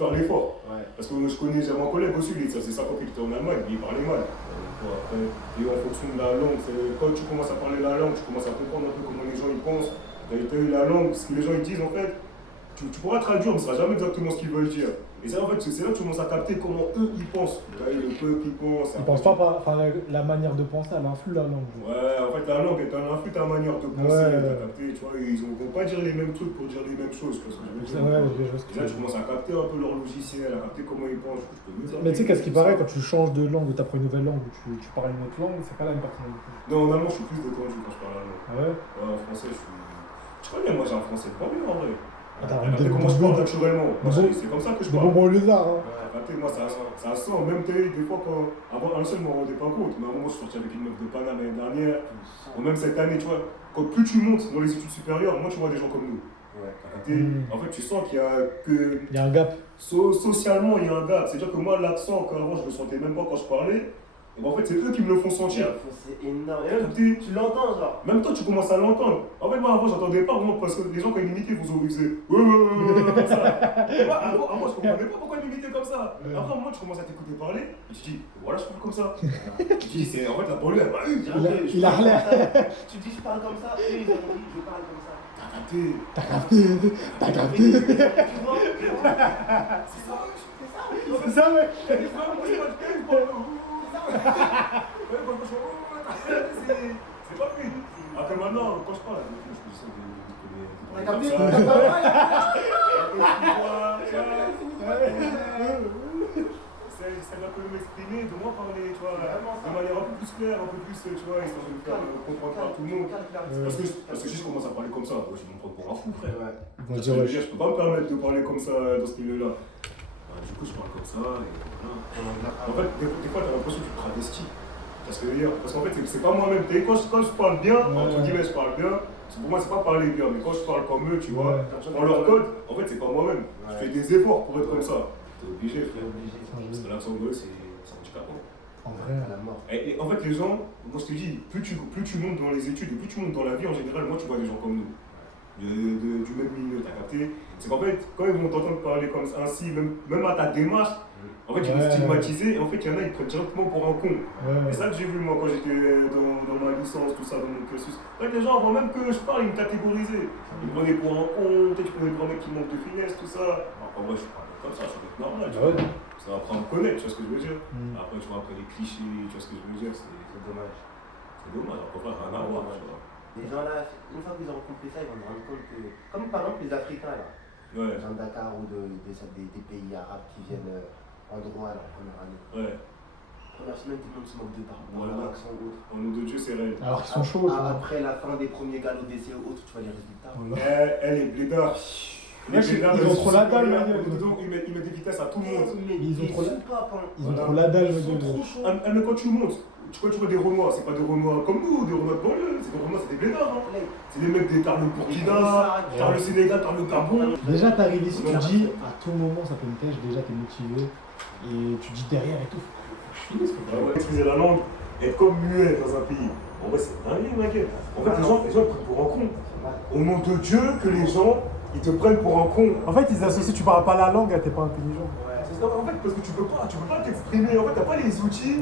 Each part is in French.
faire l'effort. Ouais. Parce que j'ai mon collègue aussi, ça faisait 5 ans qu'il était en Allemagne, il parlait mal. Après, et en fonction de la langue, quand tu commences à parler la langue, tu commences à comprendre un peu comment les gens ils pensent. Tu as eu la langue, ce que les gens ils disent en fait, tu pourras traduire, mais ce ne sera jamais exactement ce qu'ils veulent dire. Et ça, en fait, c'est là que tu commences à capter comment eux ils pensent. Le peuple qui pense. Ils pensent pas par. Enfin, la manière de penser, elle influe la langue. Ouais, en fait, la langue, elle influe ta manière de penser. T'as capté, tu vois, ils ne vont pas dire les mêmes trucs pour dire les mêmes choses. Parce que je veux dire. Et là, tu commences à capter un peu leur logiciel, à capter comment ils pensent. Mais tu sais, qu'est-ce qui paraît quand tu changes de langue ou tu apprends une nouvelle langue ou tu parles une autre langue, c'est pas la même personnalité. Non, en allemand, je suis plus détendu quand je parle allemand. Ah ouais? Ouais, en français, je suis. Tu connais, moi, j'ai un français pas bien en vrai. Attends, Comment je parle naturellement. C'est comme ça que je des parle. bonbons au lézard, hein. Moi, ça sent, même des fois quand. Avant, un seul, je m'en rendais pas compte. Mais à un moment, je suis sorti avec une meuf de Paname l'année dernière. Ou même cette année, tu vois, plus tu montes dans les études supérieures, moins tu vois des gens comme nous. En fait, tu sens qu'il y a que. Il y a un gap. Socialement, il y a un gap. C'est-à-dire que moi, l'accent, qu'avant, je le sentais même pas quand je parlais. Et en fait, c'est eux qui me le font sentir. C'est énorme. Et même, tu l'entends, genre. Même toi, tu commences à l'entendre. En fait, moi, avant, j'entendais pas vraiment parce que les gens, quand ils m'imitaient, ils faisaient comme ça. Moi, je comprenais pas pourquoi ils m'imitaient comme ça. Après, moi, tu commences à t'écouter parler et tu dis, voilà, je parle comme ça. Tu dis, c'est en fait la banlieue, elle m'a eu. Il a l'air. Tu dis, je parle comme ça, eux, ils ont dit, je parle comme ça. T'as capté. C'est ça, ouais. C'est pas plus. Après maintenant, quand je parle, T'as capté? Ça va quand même m'exprimer, de moi parler, tu vois, de manière un peu plus claire, un peu plus, tu vois, histoire de me faire comprendre par tout le monde. Parce que si je commence à parler comme ça, je vais me prendre pour un fou, frère. Je peux pas me permettre de parler comme ça dans ce milieu-là. Du coup, je parle comme ça, et voilà. En fait, des fois, t'as l'impression que tu te travestis. C'est ce que je veux dire. Parce qu'en fait, c'est pas moi-même. Quand je parle bien, entre guillemets, je parle bien, pour moi, c'est pas parler bien, mais quand je parle comme eux, tu vois, dans leur code, en fait, c'est pas moi-même. Je fais des efforts pour être comme ça. T'es obligé, frère. Parce que l'accent de c'est handicapant. En vrai, à la mort. Et en fait, les gens, moi je te dis, plus tu montes dans les études, et plus tu montes dans la vie en général, moi tu vois des gens comme nous. Du même milieu, t'as capté? C'est qu'en fait, quand ils vont t'entendre parler comme ça, ainsi, même à ta démarche, en fait, ils vont stigmatiser, et en fait, il y en a, ils prennent directement pour un con. C'est ça que j'ai vu, moi, quand j'étais dans ma licence, tout ça, dans mon cursus. En fait, les gens, avant même que je parle, ils me catégorisaient. Ils me prenaient pour un con, peut-être qu'ils prenaient pour un mec qui manque de finesse, tout ça. Après, moi, je suis pas comme ça, je suis normal, tu vois. Ça va apprendre à me connaître, tu vois ce que je veux dire. Après, tu vois, après les clichés, tu vois ce que je veux dire, c'est dommage. C'est dommage, après, rien à voir, tu vois. Les gens là, une fois qu'ils auront compris ça, ils vont se rendre compte que, comme par exemple les Africains là, les gens de Dakar ou des pays arabes qui viennent en droit la première année. Première semaine, tout le monde se moque de leur accent ou autre. Au nom de Dieu, c'est réel. Alors qu'ils sont chauds. Après la fin des premiers galops d'essai ou autre, tu vois les résultats. Les blédards. Ils ont trop la dalle, ils mettent des vitesses à tout le monde. Ils ont trop la dalle, mais quand tu montes, quand tu vois des Renois, c'est pas des Renois comme nous, des Renois de banlieue, c'est des Renois, c'est des blédards. C'est des mecs des Tarn le Burkina, Tarn le Sénégal, Tarn le Gabon. Déjà, t'arrives ici, tu te dis, à tout moment, ça peut me pêche, déjà, t'es motivé. Et tu dis derrière et tout, faut que je finisse. Maîtriser la langue, être comme muet dans un pays. En vrai, c'est dingue, mec. En fait, les gens ils prennent pour un con. Au nom de Dieu, que les gens, ils te prennent pour un con. En fait, ils associent, tu parles pas la langue, t'es pas intelligent. En fait, parce que tu peux pas t'exprimer. En fait, t'as pas les outils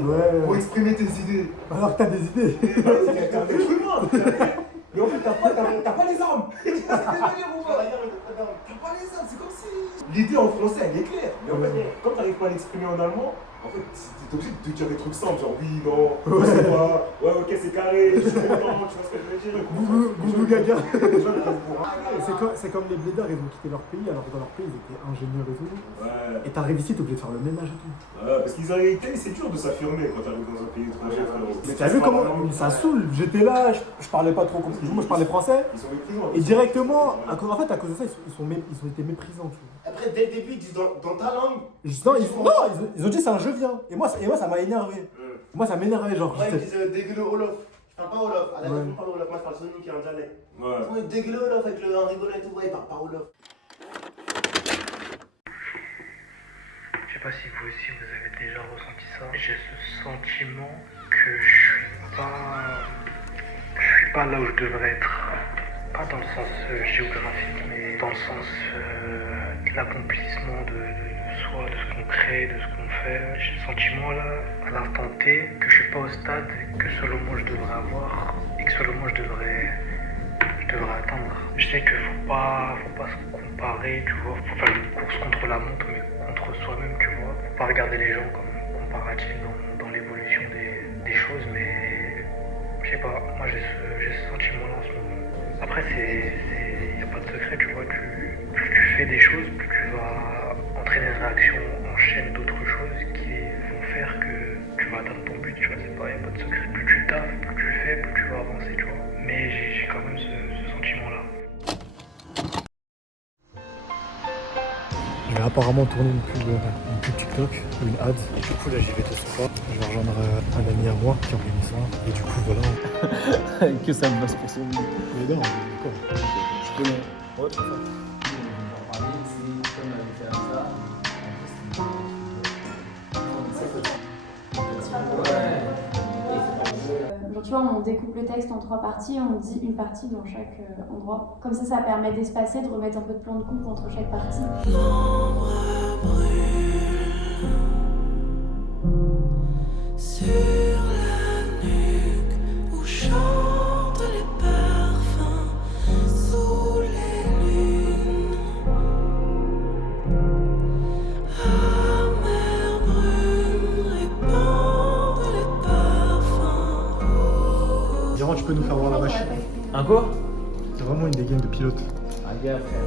pour exprimer tes idées. Alors que t'as des idées. T'es un être humain. Mais en fait, t'as pas les armes. C'est ce que je veux dire, mon gars. T'as pas les armes, c'est comme si. L'idée en français, elle est claire. Mais en fait, comme t'arrives pas à l'exprimer en allemand, en fait, t'es obligé de te dire des trucs simples, genre oui, non, je sais pas, ouais, ok, c'est carré, je suis content, tu vois ce que je veux dire. Gougou gaga. C'est C'est comme les blédards, ils ont quitté leur pays, alors que dans leur pays, ils étaient ingénieurs et tout. Ouais. Et t'arrives ici, t'es obligé de faire le ménage et tout. Ouais, parce qu'ils arrivent, c'est dur de s'affirmer quand t'arrives dans un pays étranger, frérot. Mais t'as vu comment ça saoule? J'étais là, je parlais pas trop comme ça. Moi, je parlais français. Ils sont méprisants. Et directement, en fait, à cause de ça, ils ont été méprisants. Tu vois. Après, dès le début, ils disent dans ta langue. Ils ont dit c'est un je viens. Et moi, ça m'a énervé. Moi, ça m'énervait, genre. Ouais, ils disent dégueulé Olof. Je parle pas Olof. À la base, je parle Olof. Moi, je parle Sony qui est en dialecte. Ouais. Dégueulé Olof avec le rigolant et tout. Ouais, il parle pas Olof. Je sais pas si vous aussi vous avez déjà ressenti ça. J'ai ce sentiment que je suis pas là où je devrais être. Pas dans le sens géographique, mais dans le sens de l'accomplissement de soit, de ce qu'on crée, de ce qu'on fait. J'ai le sentiment là, à l'instant T, que je suis pas au stade que selon moi je devrais avoir et que selon moi je devrais atteindre. Je sais qu'il faut pas se comparer, tu vois, faut faire une course contre la montre, mais contre soi-même, tu vois. Faut pas regarder les gens comme comparatifs dans l'évolution des choses, mais je sais pas, moi j'ai ce sentiment-là en ce moment. Après, y a pas de secret, tu vois, plus tu fais des choses, plus tu vas entraîner une réaction en chaîne d'autres choses qui vont faire que tu vas atteindre ton but, tu vois, c'est pas, y a pas de secret. Plus tu taffes, plus tu fais, plus tu vas avancer, tu vois. Mais j'ai quand même ce sentiment-là. Je vais apparemment tourner une pub TikTok ou une ad. Du coup là j'y vais ce soir. Je vais rejoindre un ami à moi qui organise ça. Et du coup voilà. Que ça me passe pour son but. Mais non, d'accord. Je connais. Ouais, c'est ça. Genre, tu vois, on découpe le texte en 3 parties, on dit une partie dans chaque endroit. Comme ça permet d'espacer, de remettre un peu de plan de coupe entre chaque partie. L'ombre brûle sur la nuque où chantent les parfums sous les lunes. Amère brume répandent les parfums. Diran, tu peux nous faire voir la machine. Un quoi? C'est vraiment une dégaine de pilote. Un gars, frère.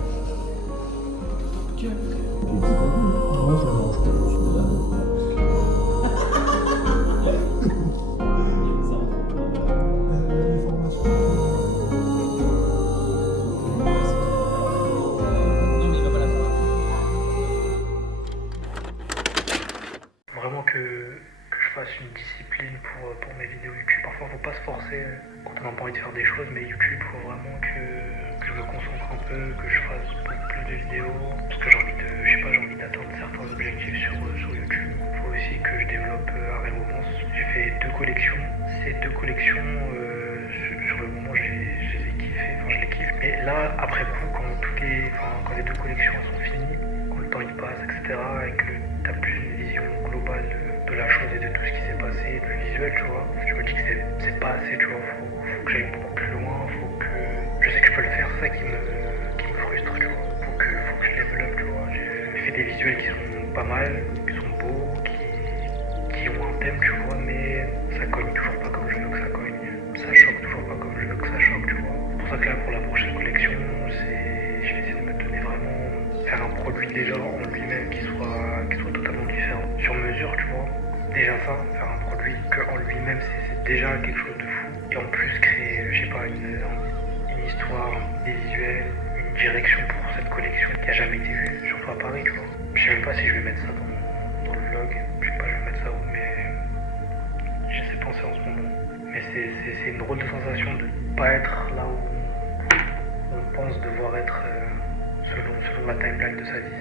Non, ça mange. Vraiment que je fasse une discipline pour mes vidéos YouTube. Parfois, faut pas se forcer quand on n'a pas envie de faire des choses, mais YouTube, faut vraiment que je me concentre un peu, que je fasse beaucoup plus de vidéos, parce que j'ai envie d'atteindre certains objectifs sur YouTube. Faut aussi que je développe Arrêt Romance. J'ai fait 2 collections. Ces 2 collections, sur le moment, je les ai kiffées, enfin je les kiffe. Mais là, après coup, quand les 2 collections sont finies, quand le temps il passe, etc., et que t'as plus une vision globale de la chose et de tout ce qui s'est passé, du visuel, tu vois, je me dis que c'est pas assez, tu vois, faut que j'aille beaucoup plus loin, je sais que je peux le faire, c'est ça qui me frustre, tu vois, faut que je développe, tu vois, j'ai fait des visuels qui sont pas mal, qui sont beaux, qui ont un thème, tu vois, mais ça cogne toujours pas comme je veux que ça cogne, ça choque toujours pas comme je veux que ça choque, tu vois. C'est pour ça que là, pour la prochaine collection, je vais essayer de me donner vraiment, faire un produit déjà en lui-même qui soit totalement différent, sur mesure, tu vois. Déjà ça, faire un produit qu'en lui-même c'est déjà quelque chose de fou. Et en plus créer, je sais pas, une histoire, des visuels, une direction pour cette collection qui a jamais été vue, surtout à Paris, tu vois. Je sais même pas si je vais mettre ça dans le vlog, je sais pas, je vais mettre ça où, mais j'essaie de penser en ce moment. Mais c'est une drôle de sensation de pas être là où on pense devoir être selon la timeline de sa vie.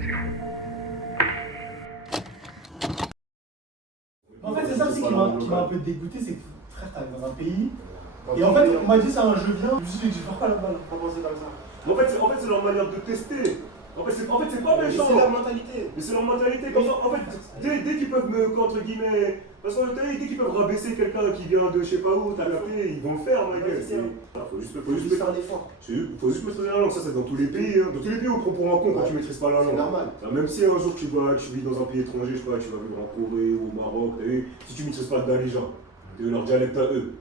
C'est fou. En fait, c'est ça aussi qui m'a un peu dégoûté, c'est que frère, t'arrives dans un pays. Et en fait, on m'a dit c'est un jeu bien. Je me suis dit, pourquoi là-bas, pas penser comme ça? En fait, c'est leur manière de tester. En fait, c'est pas méchant. C'est leur mentalité. Mais c'est leur mentalité. Comme ça, en fait, dès qu'ils peuvent entre guillemets. Parce que dès qu'ils peuvent rabaisser quelqu'un qui vient de je sais pas où, t'as capté, ils vont le faire, ma gueule. Faut juste faire un effort. Faut juste maîtriser la langue, ça c'est dans tous les pays. Dans tous les pays où on prend en compte quand tu maîtrises pas la langue. C'est normal. Même si un jour tu vis dans un pays étranger, je sais pas, tu vas vivre en Corée ou au Maroc, si tu maîtrises pas le Dalijan, leur dialecte à eux,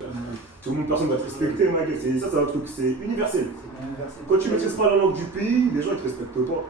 tout le monde, personne va te respecter, ma gueule. Ça c'est un truc, c'est universel. Quand tu maîtrises pas la langue du pays, les gens ils te respectent pas.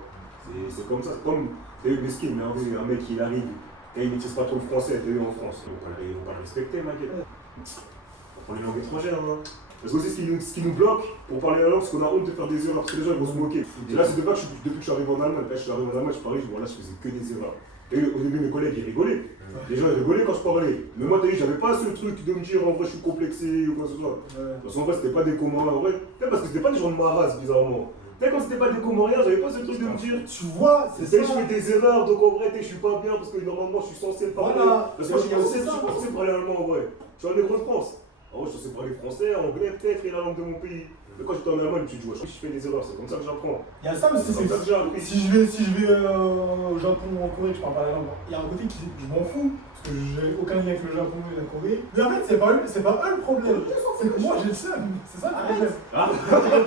C'est comme ça, c'est comme, t'as eu Meskin, un mec qui arrive, et il maîtrise pas trop le français, t'as eu en France. Ils vont pas le respecter, ma gueule. On prend les langues étrangères, hein. Parce que aussi ce qui nous bloque pour parler la langue, c'est qu'on a honte de faire des erreurs, parce que les gens ils vont se moquer. Et là, c'est depuis que je suis arrivé en Allemagne, quand je suis arrivé en Allemagne, je parlais, je faisais que des erreurs. Et au début, mes collègues ils rigolaient. Les gens ils rigolaient quand je parlais. Mais moi, t'as vu, j'avais pas ce truc de me dire en vrai, je suis complexé ou quoi que ce soit. Parce qu'en vrai, c'était pas des Comoriens, en vrai. Parce que c'était pas des gens de ma race, bizarrement. Quand c'était pas des Comoriens, j'avais pas ce truc de me dire. Tu vois, c'est ça. Je fais des erreurs, donc en vrai, je suis pas bien parce que normalement, je suis censé parler. Voilà. Parce que je suis censé parler allemand en vrai. Je suis en Négro de France. Oh, je sais parler français, anglais peut-être et la langue de mon pays. Mais quand j'étais en Allemagne, je me suis dit, ouais, je fais des erreurs, c'est comme ça que j'apprends. Il y a ça, mais C'est comme ça que j'ai appris. si je vais au Japon ou en Corée, je parle pas la langue. Il y a un côté qui je m'en fous, parce que j'ai aucun lien avec le Japon et la Corée. Mais en fait, c'est pas eux le problème. C'est que moi j'ai le seum. C'est ça le problème. Ah,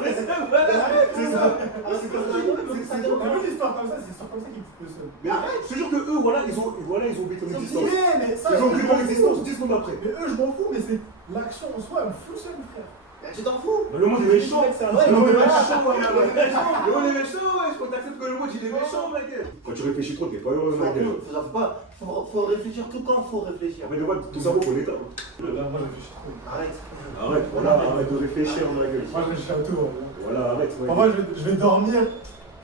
c'est ça. T'as vu l'histoire comme ça, c'est l'histoire comme ça qui me fout le seum. Mais je te jure que eux, voilà, ils ont oublié ton existence. Mais ça, Ils ont oublié ton existence 10 secondes après. Mais eux, je m'en fous, mais c'est l'action en soi, elle me fout le seum, frère. Tu t'en fous? Mais le monde est méchant. Ouais, Le monde est méchant, le monde est méchant, ouais. Je t'accepte que le monde il est méchant, ma gueule. Quand tu réfléchis trop, t'es pas heureux, ma gueule. Faut réfléchir tout quand faut réfléchir. En fait, ton cerveau, faut l'éteindre. Là, moi, je réfléchis trop. Arrête. Arrête, voilà, arrête de réfléchir, ma gueule. Moi, je réfléchis à tout. Voilà, arrête. Ouais. Moi, je vais dormir,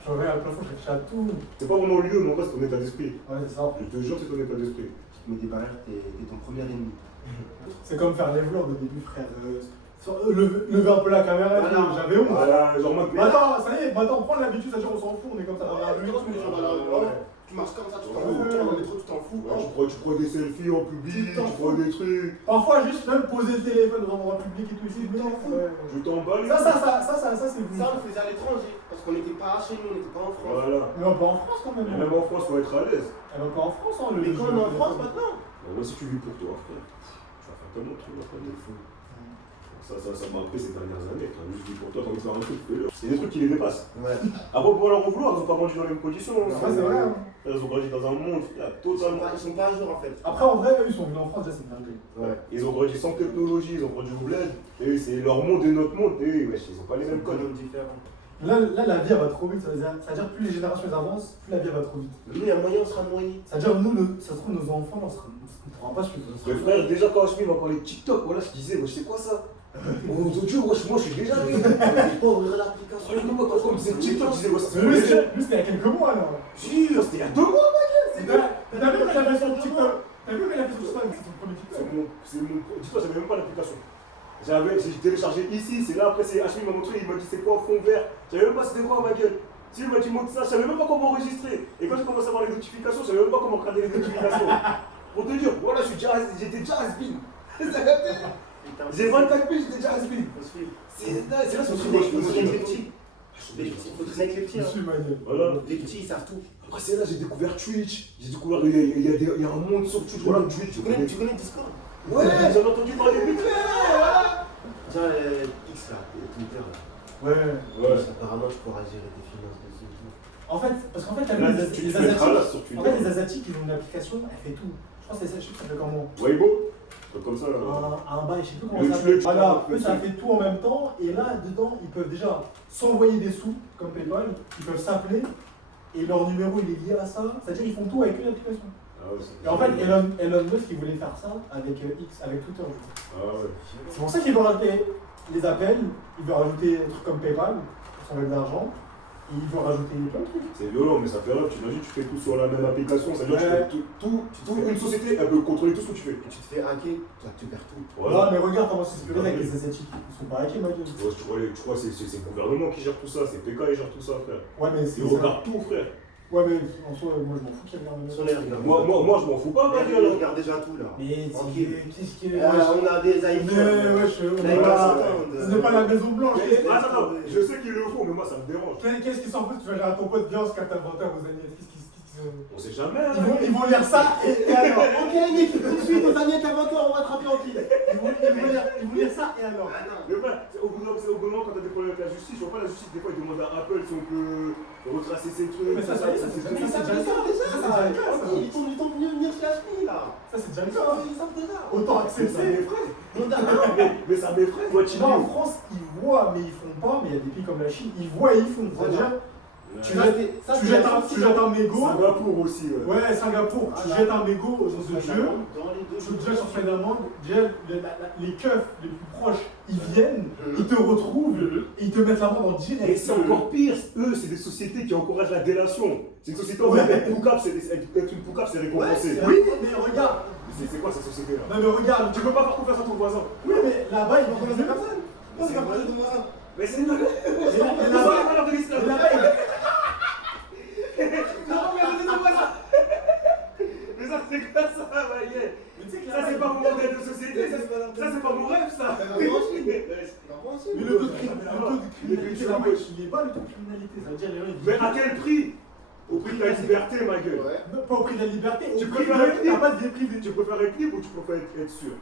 je regarde le plafond, je réfléchis à tout. C'est pas vraiment le lieu, mais en vrai, c'est ton état d'esprit. Ouais, c'est ça. Je te jure, c'est ton état d'esprit. Mais des barrières, t'es ton premier ennemi. C'est comme faire les vlogs au début, frère. Lever un peu la caméra, Voilà. j'avais honte. Voilà, genre maintenant. Attends, ça y est, maintenant prends l'habitude, c'est-à-dire on s'en fout, on est comme ça dans la rue. Tu marches comme ça, tu t'en Ouais. fous. Tu regardes les trucs, tu t'en fous. Tu prends des selfies en public, Tu t'en tu prends des trucs. Parfois, juste même poser le téléphone dans un endroit public et tout, ici, Tu t'en fous. Je t'emballe. Ça, c'est vous. Ça, on le faisait à l'étranger. Parce qu'on n'était pas chez nous, on n'était pas en France. Voilà. Mais on peut en France quand même. Et même en France, faut être à l'aise. Elle va pas en France, hein, Mais quand on est en France maintenant. Moi, si tu vis pour toi, frère, tu vas faire tellement de trucs, après, de fou. Ça m'a appris ces dernières années. Quand je vis pour toi, t'as envie de faire un truc, fais-le. C'est des trucs qui les dépassent. Ouais. Après, pour leur en vouloir, ils ont pas grandi dans les mêmes conditions. Ouais, c'est vrai. Hein. Ils ont grandi dans un monde, frère, totalement. Ils sont pas à jour en fait. Après, en vrai, eux, ils sont venus en France, déjà, c'est une dinguerie. Ouais. Ils ont grandi sans technologie, ils ont grandi au bled. Et c'est leur monde et notre monde. Et wesh, ils ont pas les mêmes codes. différents. Là, la vie, elle va trop vite. Ça veut dire plus les générations avancent, plus la vie, elle va trop vite. Nous, il y a moyen, on sera noyés. C'est-à-dire, nous, ça se trouve, nos enfants, on ne pourra pas suivre. Mais frère, déjà quand Hachmi m'a parlé de TikTok, voilà, je disais, wesh, c'est quoi ça? Mon Dieu, wesh, moi je suis déjà allé. Je peux pas ouvrir l'application. Franchement, quand on me disait TikTok, je disais, wesh, ça Mais lui, fait c'était il y a quelques mois, là. Jure, c'était il y a 2 mois, T'as vu quand il a fait son TikTok? T'as vu quand il a fait son TikTok? C'est son premier TikTok. Dis-toi, j'avais même pas l'application. J'ai téléchargé ici, c'est là, après c'est Hachmi m'a montré, il m'a dit c'est quoi fond vert. J'avais même pas c'était quoi ma gueule. Si il m'a dit montre ça, je savais même pas comment enregistrer. Et quand j'ai commencé à voir les notifications, je savais même pas comment regarder les notifications. Pour te dire, voilà, j'étais déjà has-been. T'as capté? J'ai 24 piges, j'étais déjà has-been. C'est là, c'est Faut ce que traîner moi je faisais. avec les petits. Faut traîner avec les petits. Je Hein. suis manière. Voilà. Les petits, ils savent tout. Après c'est là, j'ai découvert Twitch. J'ai découvert, il y a un monde sur Twitch. Voilà, Twitch. Tu connais Discord? Ouais, j'en ai entendu parler vite fait. Voilà. Tiens, X là, Twitter là. Ouais. Apparemment, tu pourras gérer tes finances dessus. En fait, parce qu'en fait, t'as Là, vu, tu les te mettras là Asiatiques. sur En Twitter. fait, les Asiatiques, ils ont une application, elle fait tout. Je pense que c'est ça, je sais que ça fait comment. Weibo, comme ça là. Un bail, je sais plus comment Le ça tuer, s'appelle. Voilà, le eux, ça tuer. fait tout en même temps. Et là, dedans, ils peuvent déjà s'envoyer des sous, comme PayPal. Ils peuvent s'appeler. Et leur numéro, il est lié à ça. C'est-à-dire, ils font tout avec une application. Ah ouais, Et en fait, Elon Musk, il voulait faire ça avec X, avec Twitter. Je crois. Ah ouais. C'est pour ça qu'il veut rajouter les appels, il veut rajouter des trucs comme PayPal, pour s'envoyer de l'argent. Et il veut rajouter plein de trucs. C'est violent, mais ça fait rêve. Tu imagines, tu fais tout sur la même application. C'est-à-dire Ouais. que une société, elle peut contrôler tout ce que tu fais. Et tu te fais hacker, tu perds tout. Non, mais regarde comment c'est sécurisé avec les Asiatiques. Ils sont pas hackés, ma gueule. Ouais, tu crois que c'est le gouvernement qui gère tout ça, c'est PK qui gère tout ça, frère. Ouais, mais c'est. Ils regardent tout, frère. Ouais, mais en soi, moi je m'en fous qu'ils regardent. Sur les regards. Moi, je m'en fous pas, ma Ils gueule. regardent déjà tout là. Mais Tranquille. qu'est-ce que. On a des iPhones. Mais wesh, on Mais est pas. voilà. Ce n'est pas la Maison Blanche. Attends, je sais qu'ils le font, mais moi ça me dérange. Qu'est-ce qu'ils s'en foutent? Tu vas dire à ton pote, viens, on se capte à 20h aux amis. Qu'est-ce qu'ils. On sait jamais, hein. Ils vont lire ça et alors. Ok, Nick, tout de suite, aux amis à 40 ans, on va attraper en kill. Ils vont lire ça et alors. Mais frère, au bout d'un moment, quand t'as des problèmes avec la justice, je vois pas la justice, des fois ils demandent à Apple si on peut retracer ses trucs. Mais ça, c'est c'est tout. déjà ça. Ils sont venus venir chez Hachmi là. Ça, c'est déjà le cas. Ils savent déjà. Autant Mais ça accepter. m'effraie. Non, d'accord. Mais ça m'effraie, moi, tu Tu vois, en France, ils voient, mais ils font pas. Mais il y a des pays comme la Chine, ils voient et ils font. C'est-à-dire, tu jettes un mégot. Singapour aussi, ouais. Ouais, Singapour, tu jettes un mégot aux yeux de Dieu. Dans les deux. Tu déjà sur peine d'amende, déjà les keufs les plus proches, ils viennent, ils te retrouvent et ils te mettent l'amende en direct. Et c'est encore pire, eux, c'est des sociétés qui encouragent la délation. C'est une société où être une poucave, c'est récompensé. Oui, mais regarde. C'est quoi cette société-là? Non, mais regarde. Tu peux pas faire confiance à ton voisin. Oui, mais là-bas, ils vont connaître personne. Non, c'est pas vrai de moi. Mais c'est une valeur. Et là- C'est pas les valeurs de l'islam. Et là-bas, Non, mais arrêtez de voir ça. Mais ça, c'est quoi ça, Maïen? Mais tu sais que Ça, c'est pas mon modèle de société. C'est pas Ça, c'est pas mon rêve, ça. C'est incompréhensible. Mais le taux de criminalité là-bas, il est bas le taux de criminalité. Ça veut dire les gens. Mais à quel prix? Au prix de la liberté, ma gueule. Ouais. Non, pas au prix de la liberté. Tu Au prix préfères être de t'as libre? pas de vie privée. Tu préfères être libre ou tu préfères être sûr?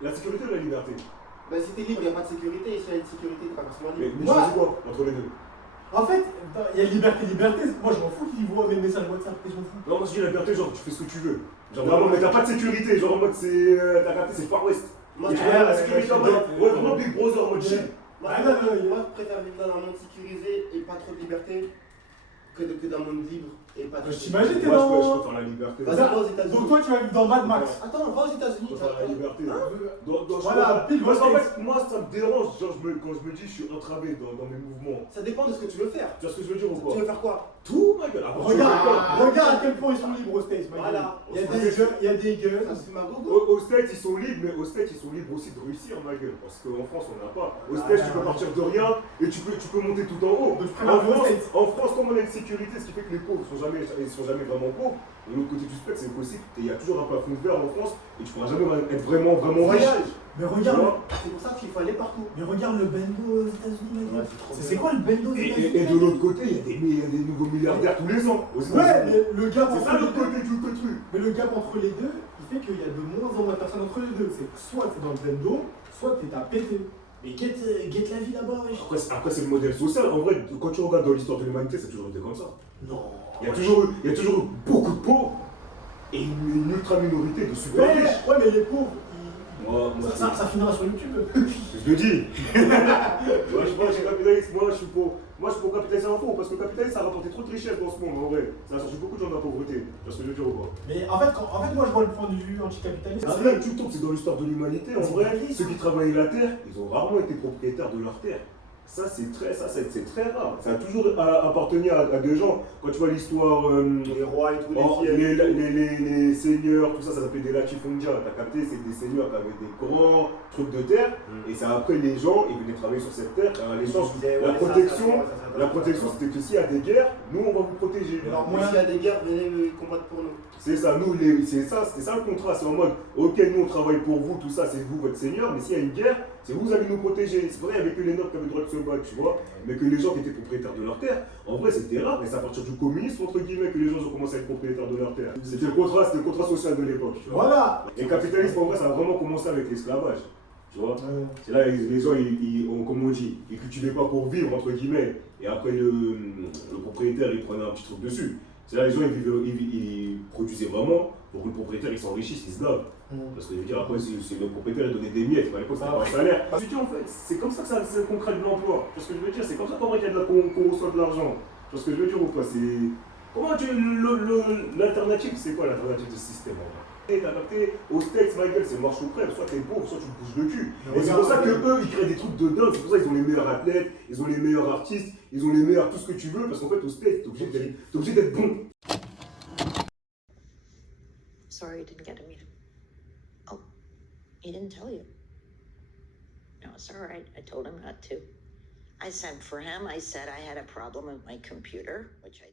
La sécurité ou la liberté? Bah, si t'es libre, il n'y a pas de sécurité. Et s'il y a une sécurité, t'es pas forcément Mais libre. tu choisis quoi entre les deux? En fait, il y a liberté. Moi, je m'en fous qu'ils voient mes messages WhatsApp, je m'en fous. Non, moi je dis la liberté, genre tu fais ce que tu veux. Genre vraiment, mais t'as pas de sécurité. Genre en mode, c'est. T'as capté, c'est Far West. Moi, Et tu regardes la sécurité en mode. Ouais, vraiment Big Brother en mode shit. Moi, je préfère vivre dans un monde sécurisé et pas trop de liberté que dans un monde libre et pas trop de T'imagines, t'es Moi dans. je préfère la liberté. Vas-y, va aux États-Unis. Donc toi, tu vas vivre dans Mad Max. Attends, va aux États-Unis. Je préfère la liberté. Voilà, pile Parce qu'en States. fait, moi ça me dérange. Genre, quand je me dis, je suis entravé dans mes mouvements. Ça dépend de ce que tu veux faire. Tu vois ce que je veux dire ou Tu quoi? veux faire quoi? Tout, ma gueule. Après, tu veux quoi? Regarde à quel point ils sont libres aux States, mec. Voilà. Il y a des guns. Ça se fume à gogo. Aux States, ils sont libres, mais aux States, ils sont libres aussi de réussir, ma gueule. Parce qu'en France, on n'a pas. Aux States, tu peux partir de rien et tu peux monter tout en haut. Donc, je préfère aux States. En France, comme on a une sécurité, ce qui fait que les pauvres ils sont jamais vraiment pauvres. De l'autre côté du spectre, c'est possible. Il y a toujours un plafond de verre en France et tu pourras jamais être vraiment riche. Mais regarde, C'est pour ça qu'il faut aller partout. mais regarde le bendo aux États-Unis, mec. C'est quoi le bendo aux États-Unis? Et de l'autre côté, il y a des nouveaux milliardaires tous les ans. Aux Ouais, États-Unis. mais le gap C'est entre ça les l'autre deux. côté du truc. Mais le gap entre les deux, il fait qu'il y a de moins en moins de personnes entre les deux. C'est que soit t'es dans le bendo, soit t'es à péter. Mais guette la vie là-bas, wesh. Après, c'est le modèle social. En vrai, quand tu regardes dans l'histoire de l'humanité, c'est toujours été comme ça. Non. Il y a toujours eu beaucoup de pauvres et une ultra minorité de super Ouais, riches. ouais, mais les pauvres, Moi, ça finira sur YouTube. je le dis. moi, je suis capitaliste. Moi, je suis pour capitaliser en fond. Parce que le capitalisme, ça a rapporté trop de richesses dans ce monde, en vrai. Ça a sorti beaucoup de gens de la pauvreté. Tu vois ce que je veux dire ou pas? Mais en fait, moi je vois le point de vue anticapitaliste. C'est là que tu tombes, c'est dans l'histoire de l'humanité. En vrai, ceux qui travaillaient la terre, ils ont rarement été propriétaires de leur terre. Ça, c'est très rare. Ça a toujours appartenu à des gens. Quand tu vois l'histoire, Les rois et tout, les seigneurs, tout ça, ça s'appelait des latifundia. T'as capté, c'est des seigneurs qui avaient des grands trucs de terre. Et c'est après les gens, ils venaient travailler sur cette terre. À l'échange, la protection, c'était que s'il y a des guerres, nous, on va vous protéger. Alors, moi, s'il y a des guerres, venez combattre pour nous. C'est ça, c'était ça le contrat. C'est en mode, ok, nous, on travaille pour vous, tout ça, c'est vous, votre seigneur. Mais s'il y a une guerre, c'est vous allez nous protéger. C'est vrai, il n'y avait que les nobles qui avaient le droit de se battre, tu vois. Mais que les gens qui étaient propriétaires de leur terre, en vrai, c'était rare. Mais c'est à partir du communisme, entre guillemets, que les gens ont commencé à être propriétaires de leur terre. C'était le contrat social de l'époque, tu vois. Voilà. Et le capitalisme, en vrai, ça a vraiment commencé avec l'esclavage. Tu vois, c'est là les gens, comme on dit, ils cultivaient pas pour vivre, entre guillemets. Et après, le propriétaire, il prenait un petit truc dessus. C'est là les gens, ils produisaient vraiment pour que le propriétaire, il s'enrichisse, il se gave. Parce que je veux dire, après, c'est le propriétaire, il donnait des miettes. À l'époque, c'était pas un salaire. Je dis, en fait, c'est comme ça que c'est concret de l'emploi. Tu vois ce que je veux dire? C'est comme ça qu'en vrai, qu'on reçoit de l'argent. Tu vois ce que je veux dire ou pas? Comment l'alternative, c'est quoi l'alternative de ce système en vrai? T'as capté, aux States, Michael, c'est marche ou crève, soit t'es pauvre, soit tu te bouges le cul. Et c'est pour ça qu'eux, ils créent des trucs de dingue, c'est pour ça qu'ils ont les meilleurs athlètes, ils ont les meilleurs artistes, ils ont les meilleurs tout ce que tu veux, parce qu'en fait, aux States, t'es obligé d'être bon. Sorry you didn't get to meet him. Oh, he didn't tell you. No, it's all right. I told him not to. I sent for him. I said I had a problem with my computer, which I did.